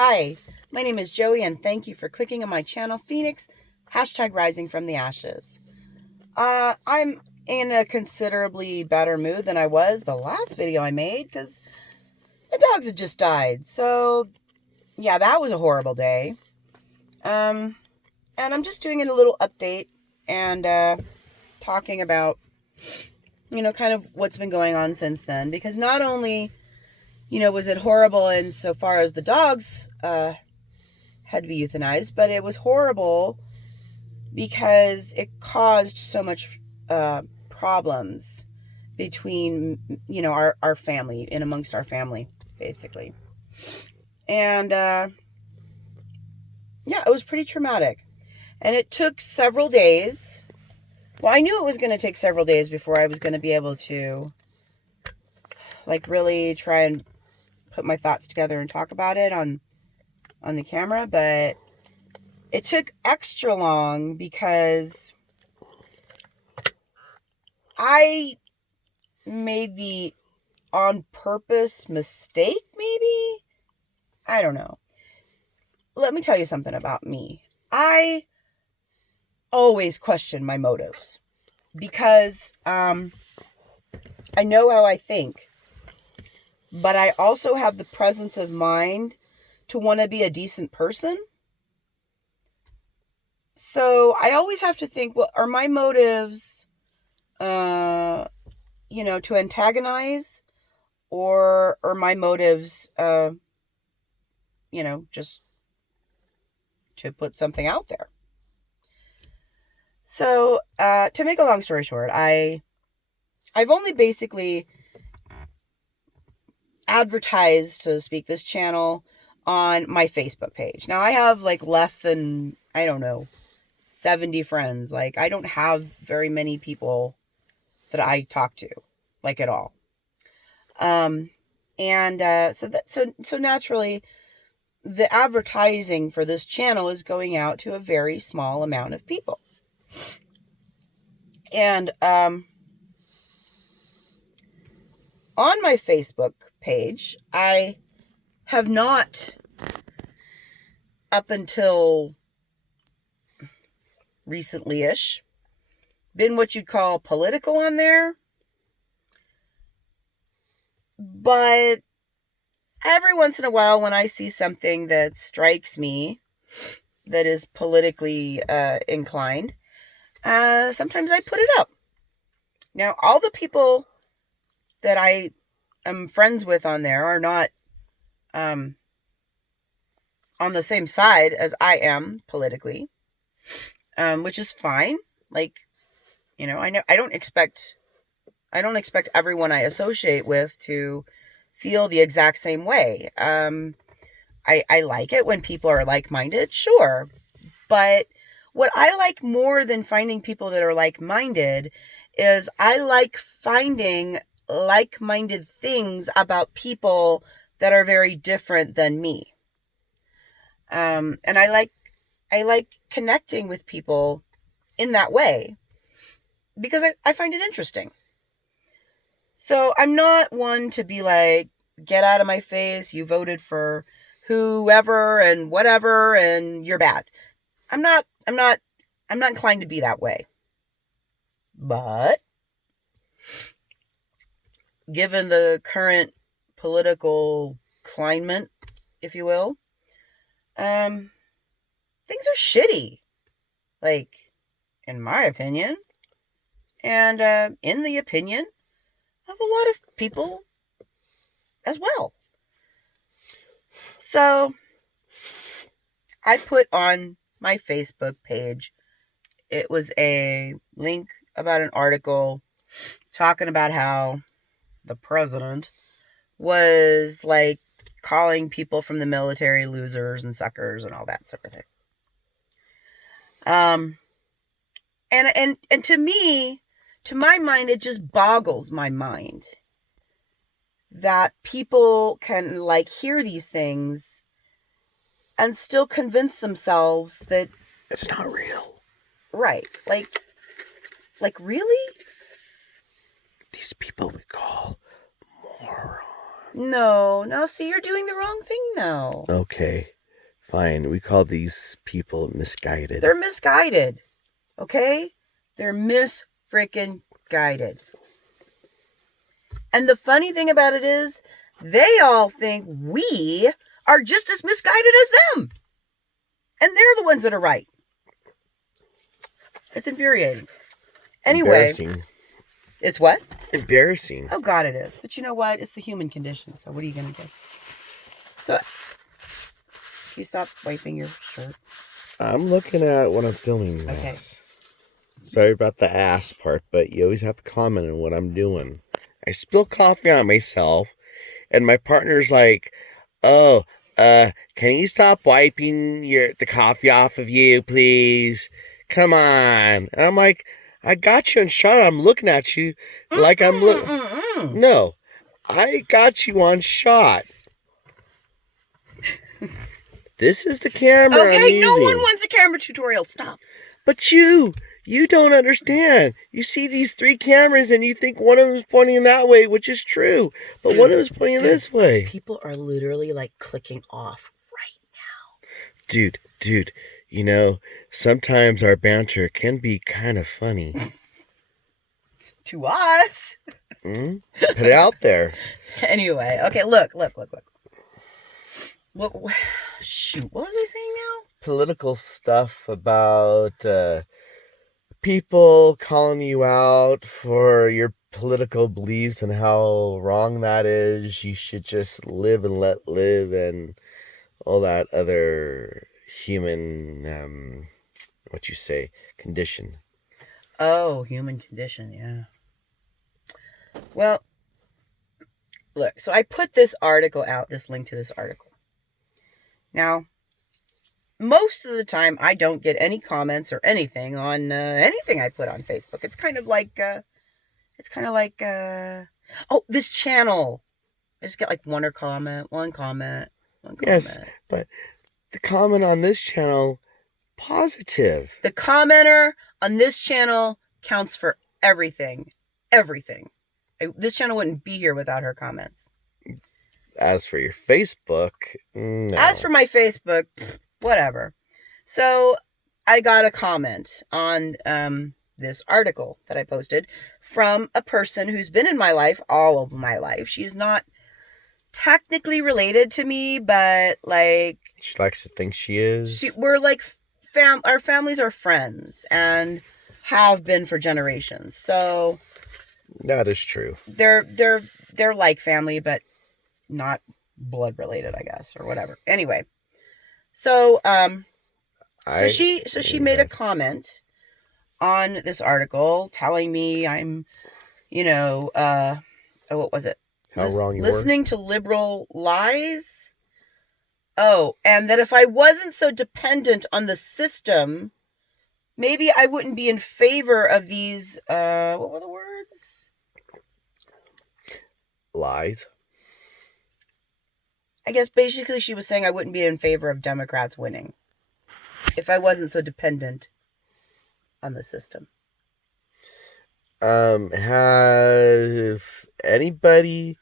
Hi, my name is Joey, and thank you for clicking on my channel, Phoenix, #risingfromtheashes. I'm in a considerably better mood than I was the last video I made, because the dogs had just died. So, yeah, that was a horrible day. And I'm just doing a little update and talking about, kind of what's been going on since then. Because not only, was it horrible insofar as the dogs had to be euthanized, but it was horrible because it caused so much problems between, our family and amongst our family, basically. And, yeah, it was pretty traumatic. And it took several days. Well, I knew it was going to take several days before I was going to be able to, really try and put my thoughts together and talk about it on the camera, but it took extra long because I made the on purpose mistake, maybe? I don't know. Let me tell you something about me. I always question my motives because I know how I think, but I also have the presence of mind to want to be a decent person. So I always have to think, well, are my motives, to antagonize, or are my motives, just to put something out there? So, to make a long story short, I've only basically advertised, so to speak, this channel on my Facebook page. Now, I have less than, 70 friends. I don't have very many people that I talk to, at all. So naturally, the advertising for this channel is going out to a very small amount of people. And on my Facebook page, I have not, up until recently-ish, been what you'd call political on there. But every once in a while, when I see something that strikes me that is politically inclined, sometimes I put it up. Now, all the people that I am friends with on there are not on the same side as I am politically, which is fine. I know I don't expect everyone I associate with to feel the exact same way. I like it when people are like-minded, sure. But what I like more than finding people that are like-minded is I like finding like-minded things about people that are very different than me. And I like connecting with people in that way because I find it interesting. So I'm not one to be like, get out of my face, you voted for whoever and whatever and you're bad. I'm not inclined to be that way. But given the current political climate, if you will, things are shitty. In my opinion, and in the opinion of a lot of people as well. So I put on my Facebook page, it was a link about an article talking about how the president was calling people from the military losers and suckers and all that sort of thing. And to me, to my mind, it just boggles my mind that people can hear these things and still convince themselves that it's not real. Right. Really? These people we call morons. No, see, you're doing the wrong thing now. Okay, fine. We call these people misguided. They're misguided, okay? They're mis-freaking-guided. And the funny thing about it is, they all think we are just as misguided as them. And they're the ones that are right. It's infuriating. Anyway. Embarrassing. It's what? Embarrassing. Oh, God, it is. But you know what? It's the human condition. So what are you going to do? So, you stop wiping your shirt. I'm looking at what I'm filming this. Okay. Sorry about the ass part, but you always have to comment on what I'm doing. I spill coffee on myself, and my partner's like, "Oh, can you stop wiping the coffee off of you, please? Come on." And I'm like, "I got you on shot. I'm looking at you like I'm looking." No, I got you on shot. This is the camera I'm using. No one wants a camera tutorial. Stop. But you don't understand. You see these 3 cameras and you think one of them is pointing that way, which is true. But one of them is pointing this way. People are literally like clicking off right now. Dude, you know, sometimes our banter can be kind of funny. To us. Put it out there. Anyway, okay, look. Shoot, what was I saying now? Political stuff about people calling you out for your political beliefs and how wrong that is. You should just live and let live and all that other human, condition. Oh, human condition, yeah. Well, look, so I put this article out, this link to this article. Now, most of the time, I don't get any comments or anything on anything I put on Facebook. It's kind of like, this channel. I just get like one comment. Yes, but the comment on this channel, positive. The commenter on this channel counts for everything. Everything. This channel wouldn't be here without her comments. As for your Facebook, no. As for my Facebook, whatever. So I got a comment on this article that I posted from a person who's been in my life all of my life. She's not technically related to me, but like... She likes to think she is. We're like... our families are friends and have been for generations. So... That is true. They're like family, but not blood related, I guess, or whatever. Anyway, so she made a comment on this article telling me I'm, what was it? How wrong you listening to liberal lies. Oh, and that if I wasn't so dependent on the system, maybe I wouldn't be in favor of these. What were the words? Lies. I guess basically she was saying I wouldn't be in favor of Democrats winning if I wasn't so dependent on the system. Have anybody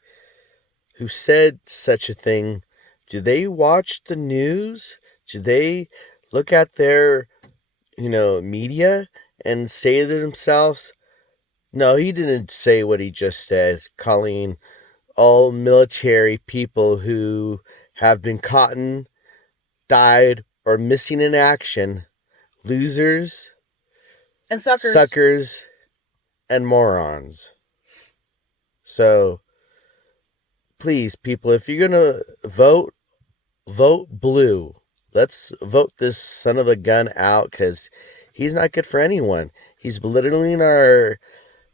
who said such a thing, do they watch the news? Do they look at their, media and say to themselves, no, he didn't say what he just said, calling all military people who have been caught, died, or missing in action losers and suckers and morons. So please, people, if you're gonna vote blue. Let's vote this son of a gun out, because he's not good for anyone. He's belittling our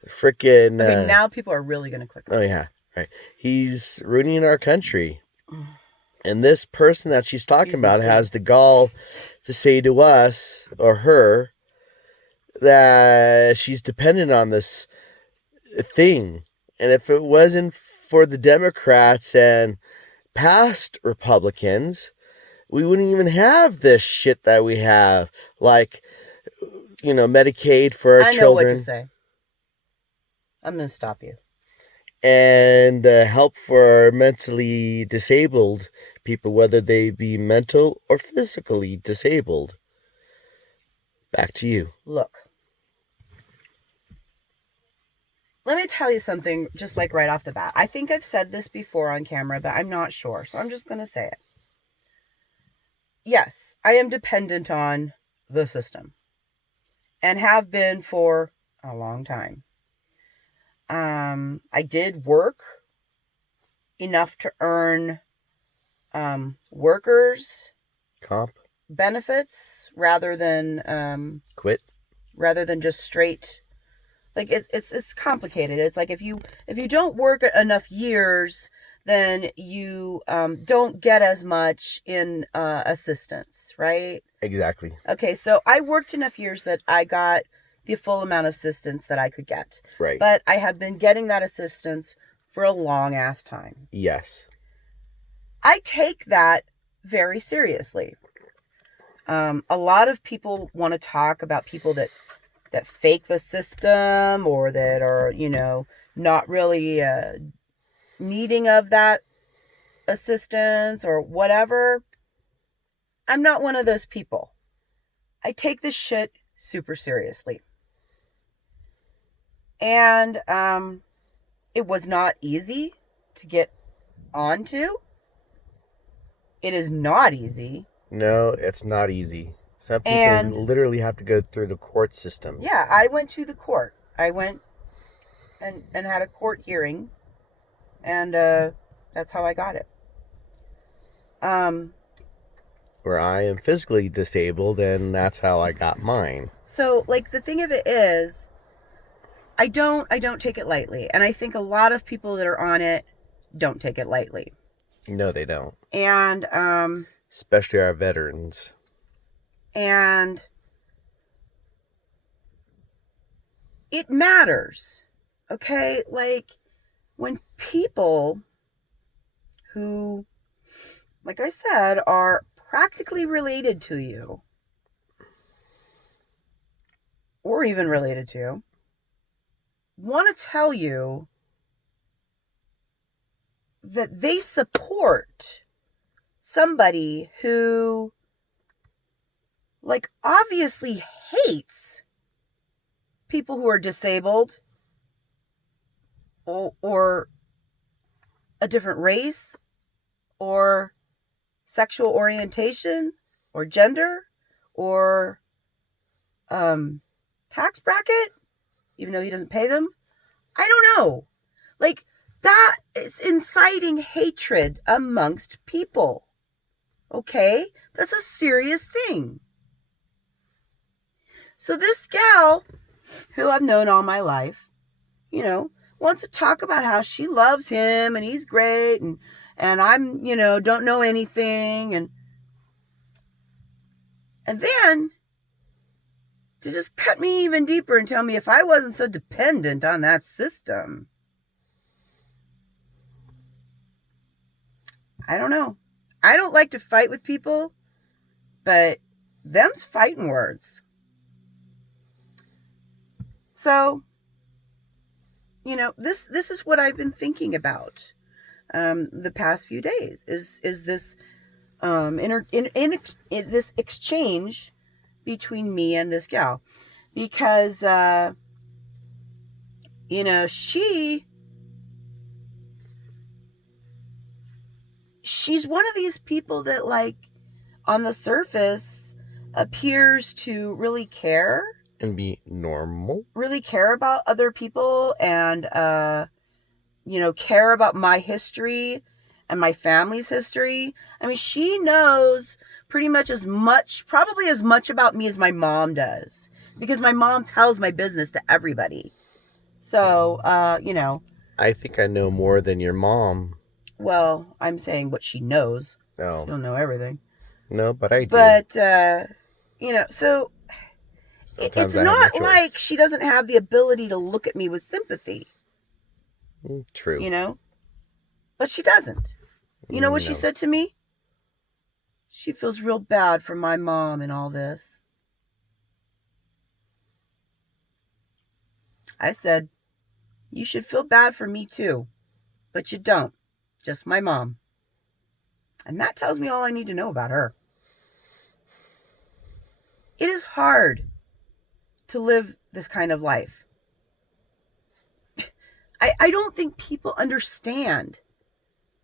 freaking... Okay, now people are really gonna click on it. Oh yeah, right. He's ruining our country. And this person that she's talking about has the gall to say to us, or her, that she's dependent on this thing. And if it wasn't for the Democrats and past Republicans, we wouldn't even have this shit that we have. Like, Medicaid for our children. I know what to say. I'm going to stop you. and help for mentally disabled people, whether they be mental or physically disabled. Back to you. Look, let me tell you something just like right off the bat. I think I've said this before on camera, but I'm not sure. So I'm just going to say it. Yes, I am dependent on the system and have been for a long time. I did work enough to earn workers Comp. benefits rather than Quit. just straight. Like it's complicated. It's like if you don't work enough years, then you don't get as much in assistance, right? Exactly. Okay, so I worked enough years that I got the full amount of assistance that I could get. Right. But I have been getting that assistance for a long ass time. Yes. I take that very seriously. A lot of people want to talk about people that fake the system or that are, not really needing of that assistance or whatever. I'm not one of those people. I take this shit super seriously. And it was not easy to get onto. It is not easy. No, it's not easy. Some people literally have to go through the court system. Yeah, I went to the court. I went and had a court hearing, and that's how I got it. Where I am physically disabled, and that's how I got mine. So, like, the thing of it is, I don't take it lightly, and I think a lot of people that are on it don't take it lightly. No, they don't. And especially our veterans. And it matters, okay? Like, when people who, like I said, are practically related to you, or even related to you, want to tell you that they support somebody who, like, obviously hates people who are disabled or a different race or sexual orientation or gender or tax bracket, even though he doesn't pay them. I don't know. Like, that is inciting hatred amongst people. Okay? That's a serious thing. So this gal, who I've known all my life, wants to talk about how she loves him and he's great and I'm, don't know anything and then to just cut me even deeper and tell me if I wasn't so dependent on that system. I don't know. I don't like to fight with people, but them's fighting words. So, this is what I've been thinking about the past few days is this this exchange between me and this gal, because she's one of these people that, like, on the surface appears to really care and be normal, really care about other people and care about my history and my family's history. I mean, she knows pretty much probably as much about me as my mom does, because my mom tells my business to everybody. So I think I know more than your mom. Well, I'm saying what she knows. Oh. She don't know everything. No, but I do. But, so sometimes it's not like she doesn't have the ability to look at me with sympathy. True. But she doesn't. You know what she said to me? She feels real bad for my mom and all this. I said, you should feel bad for me too. but you don't. Just my mom. And that tells me all I need to know about her. It is hard to live this kind of life. I don't think people understand.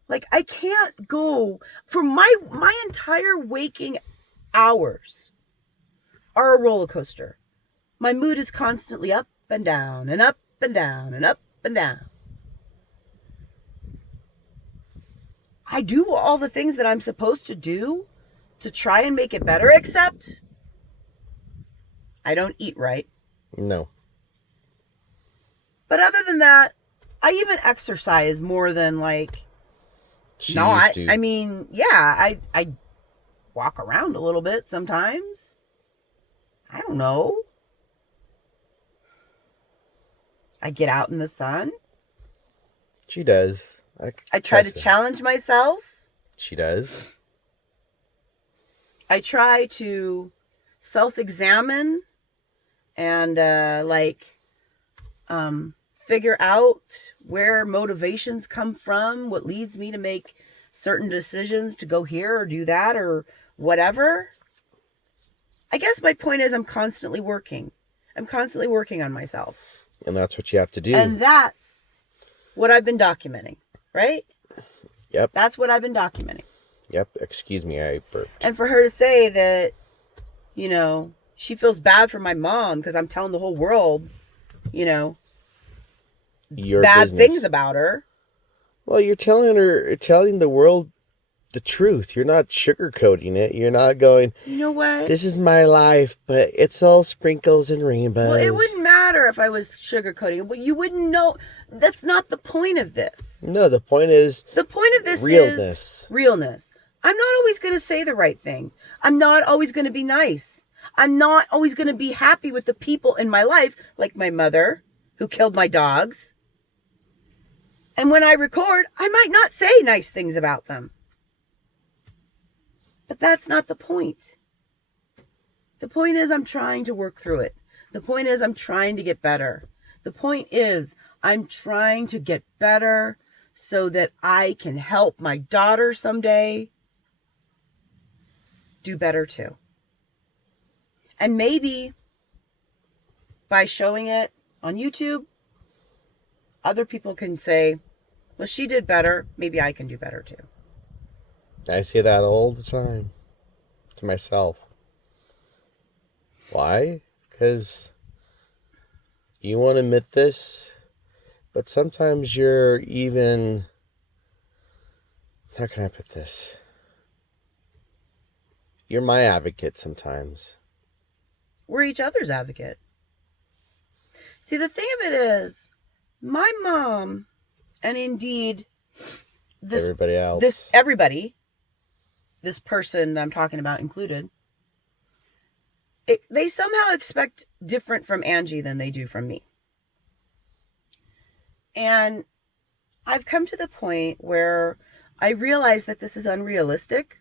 Like, I can't go for my entire waking hours are a roller coaster. My mood is constantly up and down and up and down and up and down. I do all the things that I'm supposed to do to try and make it better, except I don't eat right. No. But other than that, I even exercise more than like She not. used to. I mean, yeah, I walk around a little bit sometimes. I don't know. I get out in the sun. She does. I try to challenge myself. She does. I try to self-examine and figure out where motivations come from, what leads me to make certain decisions to go here or do that or whatever. I guess my point is I'm constantly working. I'm constantly working on myself. And that's what you have to do. And that's what I've been documenting, right? Yep. That's what I've been documenting. Yep. Excuse me, I burped. And for her to say that, you know, she feels bad for my mom because I'm telling the whole world, you know, Your bad business. things about her. Well, you're telling the world the truth. You're not sugarcoating it. You're not going, You know what? this is my life, but it's all sprinkles and rainbows. Well, it wouldn't matter if I was sugarcoating it. Well, you wouldn't know. That's not the point of this. No, the point is The point of this realness. is realness. I'm not always going to say the right thing. I'm not always going to be nice. I'm not always going to be happy with the people in my life, like my mother, who killed my dogs. And when I record, I might not say nice things about them. But that's not the point. The point is I'm trying to work through it. The point is I'm trying to get better. The point is I'm trying to get better so that I can help my daughter someday do better too. And maybe by showing it on YouTube, other people can say, well, she did better. Maybe I can do better too. I say that all the time to myself. Why? Because you won't admit this, but sometimes you're even... How can I put this? You're my advocate sometimes. We're each other's advocate. See, the thing of it is, my mom, and indeed Everybody else. this person I'm talking about included, they somehow expect different from Angie than they do from me. And I've come to the point where I realize that this is unrealistic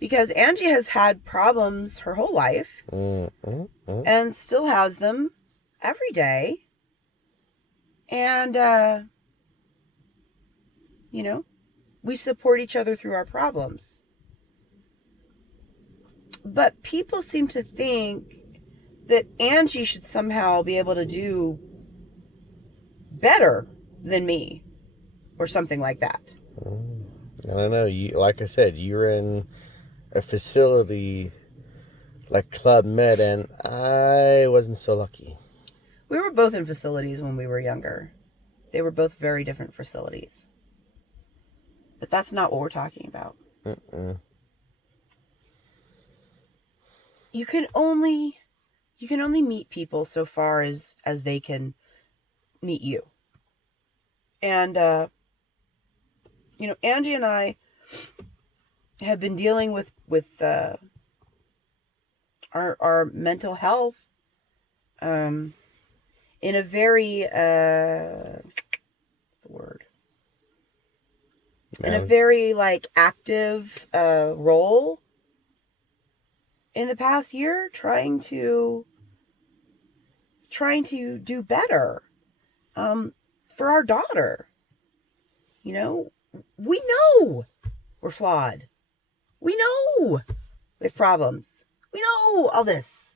because Angie has had problems her whole life and still has them every day. And, you know, we support each other through our problems. But people seem to think that Angie should somehow be able to do better than me or something like that. I don't know. Like I said, you're in a facility like Club Med, and I wasn't so lucky. We were both in facilities when we were younger. They were both very different facilities. But that's not what we're talking about. You can only meet people so far as they can meet you. And you know, Angie and I have been dealing with our mental health in a very in a very like active role in the past year, trying to do better for our daughter. You know, we know we're flawed. We know we have problems. We know all this.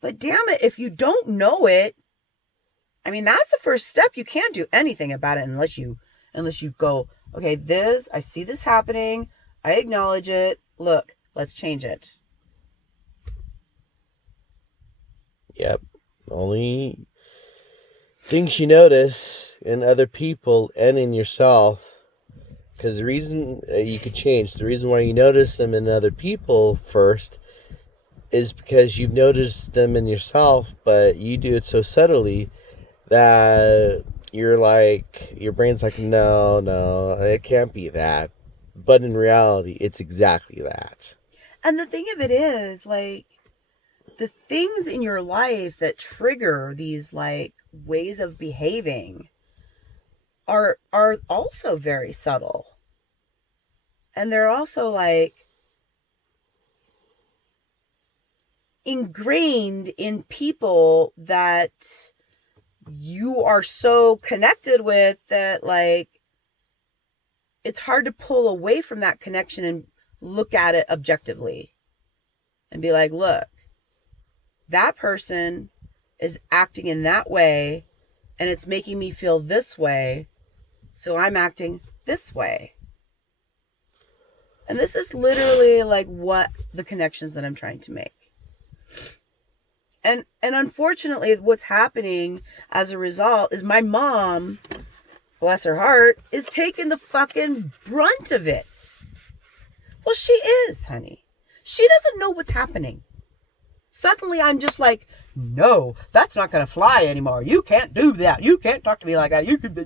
But damn it, if you don't know it, I mean, that's the first step. You can't do anything about it unless you go, okay, I see this happening. I acknowledge it. Look, let's change it. Yep. Only things you notice in other people and in yourself, because the reason you could change, the reason why you notice them in other people first is because you've noticed them in yourself, but you do it so subtly that you're like, your brain's like, no, it can't be that. But in reality, it's exactly that. And the thing of it is, like, the things in your life that trigger these, like, ways of behaving are also very subtle. And they're also, like, ingrained in people that you are so connected with that, like, it's hard to pull away from that connection and look at it objectively and be like, look, that person is acting in that way and it's making me feel this way, so I'm acting this way. And this is literally like what the connections that I'm trying to make. And unfortunately, what's happening as a result is my mom, bless her heart, is taking the fucking brunt of it. Well, she is, honey. She doesn't know what's happening. Suddenly, I'm just like, no, that's not going to fly anymore. You can't do that. You can't talk to me like that. You can...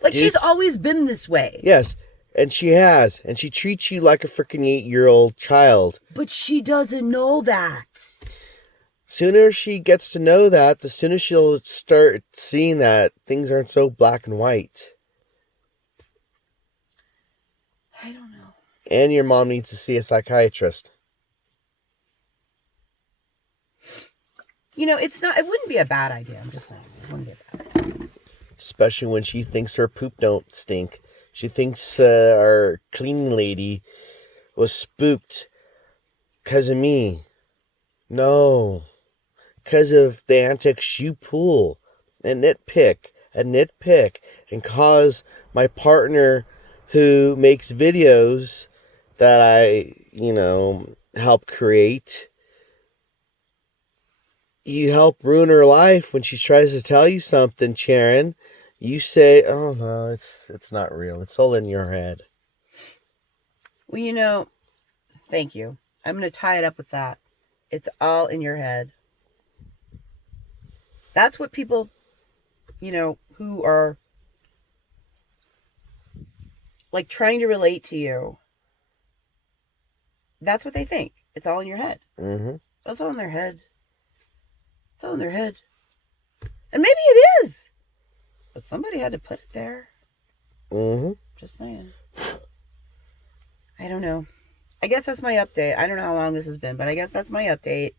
Like, she's always been this way. Yes, and she has. And she treats you like a freaking 8-year-old child. But she doesn't know that. Sooner she gets to know that, the sooner she'll start seeing that things aren't so black and white. I don't know. And your mom needs to see a psychiatrist. You know, it wouldn't be a bad idea. I'm just saying. It wouldn't be a bad idea. Especially when she thinks her poop don't stink. She thinks our cleaning lady was spooked because of me. No. Because of the antics you pull. And nitpick. And cause my partner who makes videos that I, help create. You help ruin her life when she tries to tell you something, Sharon. You say, oh no, it's not real. It's all in your head. Well, thank you. I'm going to tie it up with that. It's all in your head. That's what people, who are like trying to relate to you, that's what they think. It's all in your head. Mm-hmm. It's all in their head. It's all in their head. And maybe it is. But somebody had to put it there. Mm-hmm. Just saying. I don't know. I guess that's my update. I don't know how long this has been, but I guess that's my update.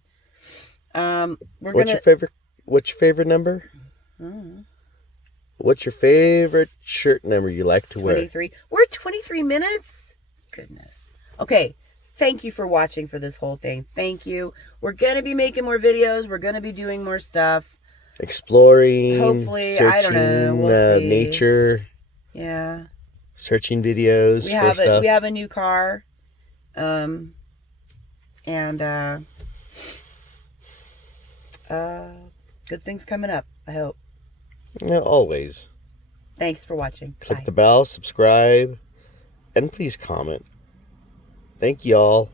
What's your favorite number? Mm-hmm. What's your favorite shirt number you like to 23. wear? We're 23 minutes? Goodness. Okay. Thank you for watching for this whole thing. Thank you. We're going to be making more videos. We're going to be doing more stuff. Exploring. Hopefully, searching, I don't know. We'll see. Nature. Yeah. Searching videos. We have a new car. And good things coming up, I hope. Yeah, always. Thanks for watching. Click Bye. the bell, subscribe, and please comment. Thank y'all.